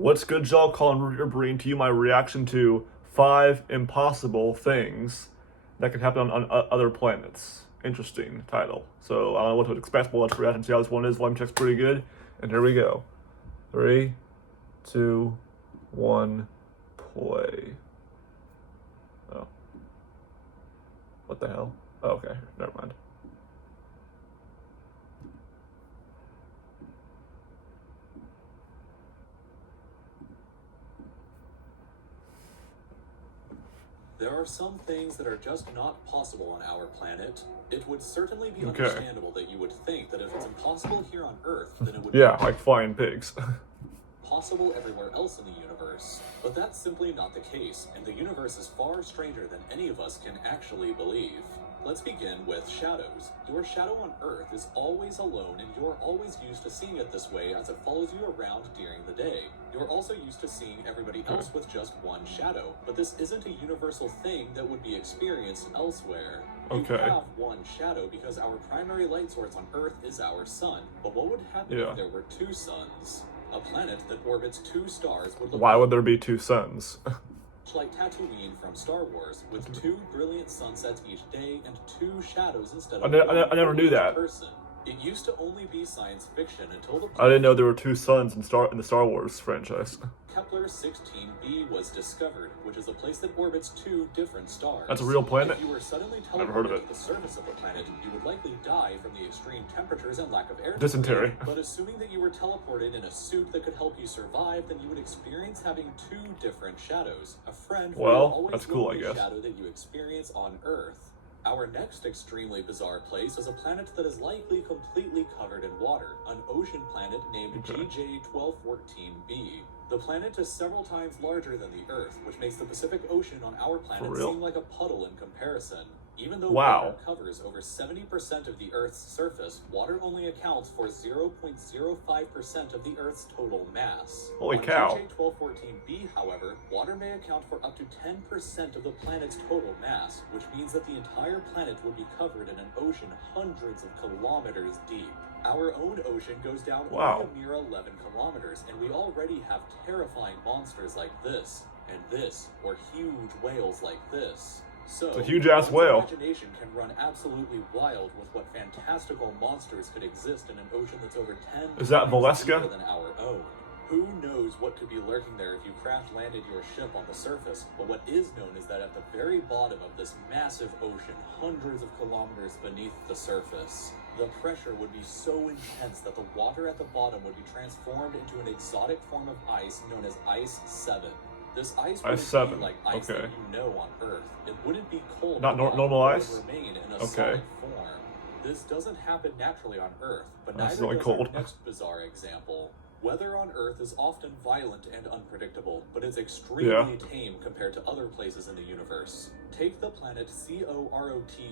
What's good, y'all? Calling your brain to you my reaction to 5 impossible things that can happen on other planets. Interesting title. So I don't know what to expect, but let's react and see how this one is. Volume check's pretty good. And here we go. 3, 2, 1, play. Oh. What the hell? Oh, okay. Never mind. There are some things that are just not possible on our planet. It would certainly be understandable that you would think that if it's impossible here on Earth, then it would Yeah, like flying pigs. possible everywhere else in the universe. But that's simply not the case, and the universe is far stranger than any of us can actually believe. Let's begin with shadows. Your shadow on Earth is always alone, and you're always used to seeing it this way as it follows you around during the day. You're also used to seeing everybody else with just one shadow, but this isn't a universal thing that would be experienced elsewhere. You have one shadow because our primary light source on Earth is our sun. But what would happen if there were two suns? A planet that orbits two stars would look. Why would there be two suns? Like Tatooine from Star Wars, with two brilliant sunsets each day and two shadows instead of I never knew that. Person. It used to only be science fiction until the I didn't know there were two suns in the Star Wars franchise. Kepler 16b was discovered, which is a place that orbits two different stars. That's a real planet? If you were suddenly Never heard of teleported it. to the surface of the planet, you would likely die from the extreme temperatures and lack of air. Dysentery. But assuming that you were teleported in a suit that could help you survive, then you would experience having two different shadows. A friend who will always that's cool, I the guess. shadow that you experience on Earth. Our next extremely bizarre place is a planet that is likely completely covered in water, an ocean planet named GJ1214b. The planet is several times larger than the Earth, which makes the Pacific Ocean on our planet seem like a puddle in comparison. Even though water covers over 70% of the Earth's surface, water only accounts for 0.05% of the Earth's total mass. Holy cow. On GJ1214b, however, water may account for up to 10% of the planet's total mass, which means that the entire planet would be covered in an ocean hundreds of kilometers deep. Our own ocean goes down only a mere 11 kilometers, and we already have terrifying monsters like this, and this, or huge whales like this. So, it's a huge-ass whale. Imagination can run absolutely wild with what fantastical monsters could exist in an ocean that's over 10 Is that times Valeska? deeper than our own. Who knows what could be lurking there if you crash landed your ship on the surface, but what is known is that at the very bottom of this massive ocean, hundreds of kilometers beneath the surface, the pressure would be so intense that the water at the bottom would be transformed into an exotic form of ice known as Ice 7. This ice wouldn't be like ice that you know on Earth. It wouldn't be cold. Not normal ice? It would remain in a solid form. This doesn't happen naturally on Earth, but neither does our next bizarre example. Weather on Earth is often violent and unpredictable, but it's extremely tame compared to other places in the universe. Take the planet COROT7b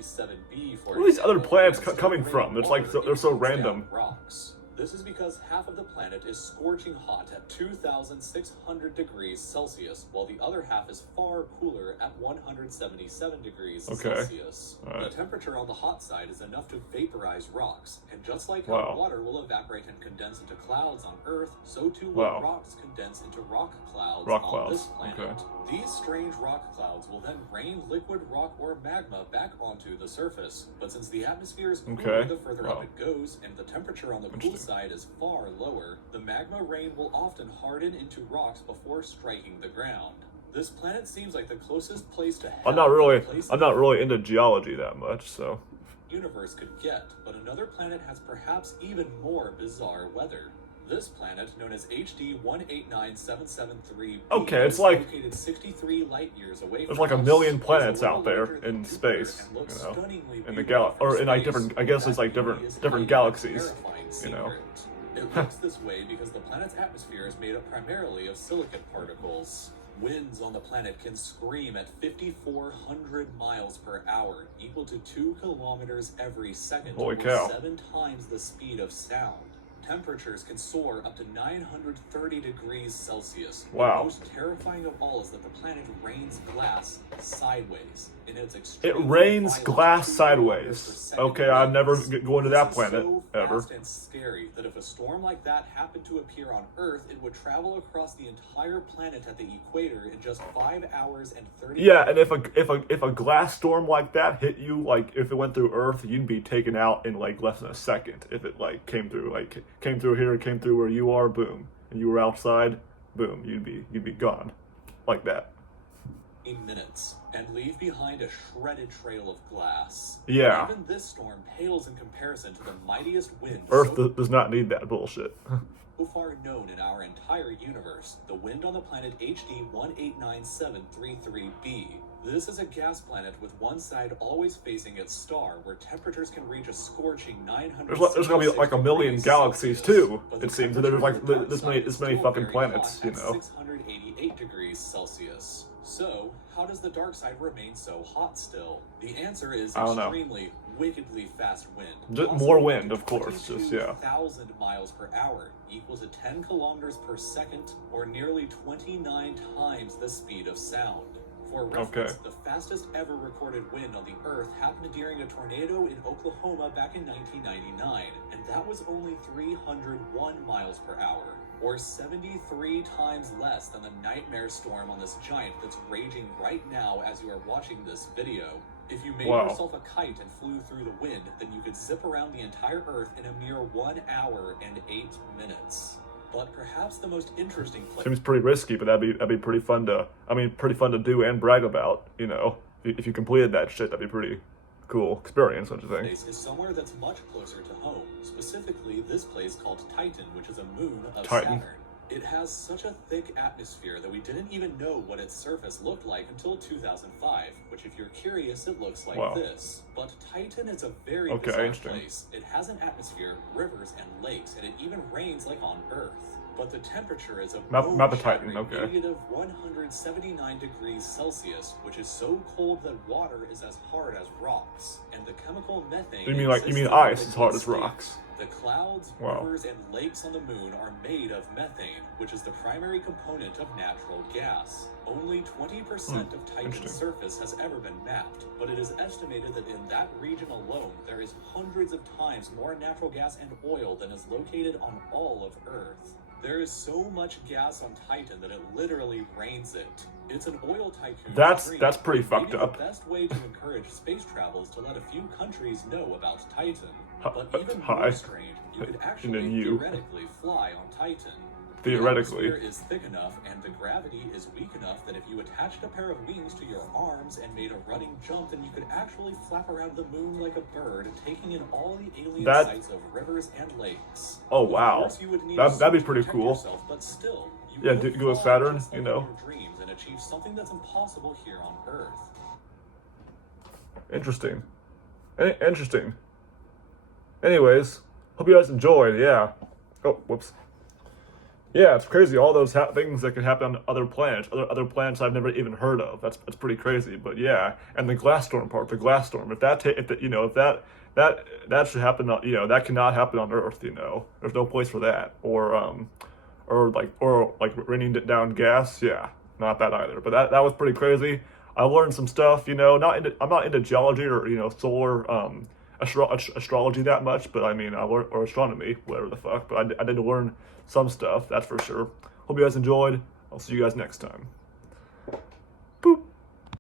for example. Where are these other planets coming from? It's like they're so random. Rocks. This is because half of the planet is scorching hot at 2,600 degrees Celsius, while the other half is far cooler at 177 degrees Celsius. The temperature on the hot side is enough to vaporize rocks, and just like how water will evaporate and condense into clouds on Earth, so too will rocks condense into rock clouds on this planet. These strange rock clouds will then rain liquid rock or magma back onto the surface, but since the atmosphere is cooler the further up it goes, and the temperature on the cool side is far lower, the magma rain will often harden into rocks before striking the ground. This planet seems like the closest place to I'm not really into geology that much, so universe could get, but another planet has perhaps even more bizarre weather. This planet, known as HD 189773b, it's like located 63 light years away. There's like a million planets out there in space, you know, in the or in like different. I guess it's like different galaxies, you know. It looks this way because the planet's atmosphere is made up primarily of silicate particles. Winds on the planet can scream at 5,400 miles per hour, equal to 2 kilometers every second, or 7 times the speed of sound. Temperatures can soar up to 930 degrees Celsius. Wow. The most terrifying of all is that the planet rains glass sideways. In its It extreme rains violence, glass 2 sideways. kilometers per second Okay, I've never winds. going to that This is planet so ever. fast and scary that if a storm like that happened to appear on Earth, it would travel across the entire planet at the equator in just 5 hours and 30 Yeah, and if a glass storm like that hit you, like if it went through Earth, you'd be taken out in like less than a second. If it like came through here, came through where you are, boom, and you were outside, boom, you'd be gone, like that. minutes and leave behind a shredded trail of glass. Yeah. Even this storm pales in comparison to the mightiest wind Earth does not need that bullshit. so far known in our entire universe, the wind on the planet HD 189733b. This is a gas planet with one side always facing its star, where temperatures can reach a scorching 900. There's gonna be like a million galaxies too. It seems that there's like this many fucking planets, you know. 688 degrees Celsius. So, how does the dark side remain so hot still? The answer is I don't know. extremely, wickedly fast wind. Just more wind, of course, just, yeah. 1,000 miles per hour, equal to 10 kilometers per second, or nearly 29 times the speed of sound. For reference, the fastest ever recorded wind on the Earth happened during a tornado in Oklahoma back in 1999, and that was only 301 miles per hour, or 73 times less than the nightmare storm on this giant that's raging right now as you are watching this video. If you made yourself a kite and flew through the wind, then you could zip around the entire Earth in a mere 1 hour and 8 minutes. But perhaps the most interesting place Seems pretty risky, but that'd be pretty fun to do and brag about, you know. If you completed that shit, that'd be pretty cool experience, don't you think? is somewhere that's much closer to home. Specifically, this place called Titan, which is a moon of Titan. Saturn. It has such a thick atmosphere that we didn't even know what its surface looked like until 2005, which if you're curious, it looks like this. But Titan is a very bizarre place. It has an atmosphere, rivers, and lakes, and it even rains like on Earth. But the temperature is a Not the Titan, okay. negative 179 degrees Celsius, which is so cold that water is as hard as rocks, and the chemical methane. You mean ice as hard as rocks? The clouds, rivers, and lakes on the moon are made of methane, which is the primary component of natural gas. Only 20% of Titan's surface has ever been mapped, but it is estimated that in that region alone, there is hundreds of times more natural gas and oil than is located on all of Earth. There is so much gas on Titan that it literally rains it. It's an oil tycoon. That's pretty fucked Maybe up. The best way to encourage space travel is to let a few countries know about Titan. But even more strange, you could actually theoretically fly on Titan. Theoretically. The atmosphere is thick enough and the gravity is weak enough that if you attached a pair of wings to your arms and made a running jump, then you could actually flap around the moon like a bird, taking in all the alien sights of rivers and lakes. Oh wow, that'd be pretty cool. Yourself, but still, you yeah, go to Saturn, you know. Your dreams and achieve something that's impossible here on Earth. Interesting. Interesting. Anyways, hope you guys enjoyed. Yeah. Oh, whoops. Yeah, it's crazy. All those things that can happen on other planets, other planets I've never even heard of. That's pretty crazy. But yeah, and the glass storm part, the glass storm. If that should happen, you know, that cannot happen on Earth. You know, there's no place for that. Or like raining down gas. Yeah, not that either. But that was pretty crazy. I learned some stuff. You know, I'm not into geology or solar astrology that much, but I mean, or astronomy, whatever the fuck. But I did learn some stuff, that's for sure. Hope you guys enjoyed. I'll see you guys next time.